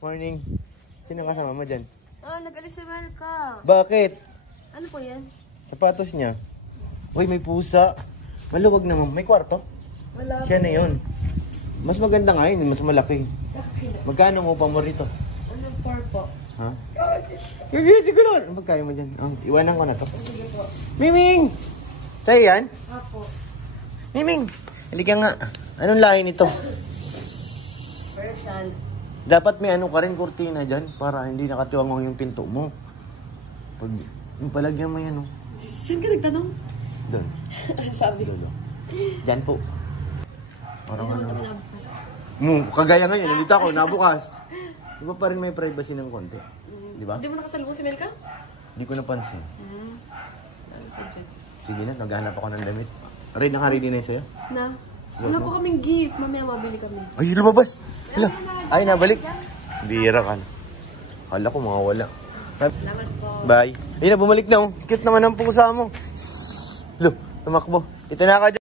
Morning. Sino kasama mo dyan? Nag-alis si Melka. Bakit? Ano po yan? Sapatos niya. Uy, may pusa. Maluwag naman. May kwarto. Wala. Siya na yun. Mas maganda nga yun. Mas malaki. Magkano mo pa mo rito? Anong par po? Ha? Sige, siguro. Magkaya mo dyan. Iwanan ko na to. Sige po. Miming! Sa'yo yan? Apo. Miming! Halika nga. Anong lahi nito? Persian. Dapat may ano ka rin, kurtina dyan para hindi nakatiwangwang yung pinto mo. Pag yung palagyan mo yan, oh. Saan ka nagtanong? Doon. Sabi. Doon. Dyan po. Parang Hindi ano. mo nabukas. Kagaya ngayon, nandito ako, nabukas. Di ba pa rin may privacy ng konti? Di ba? Hindi mo nakasalubong si Melka? Di ko napansin. Ano po dyan? Sige na, naghahanap ako ng damit. Ready, naka-ready na yun sa'yo? Na? Wala po kaming gift. Mamaya mabili kami. Ay, lumabas! Hala. Ay, nabalik. Bira ka. Hala ko, mga wala. Salamat po. Bye. Ayun na, bumalik na, oh. Cute naman ang pusa mo. Lo, tumakbo. Ito na ka dyan.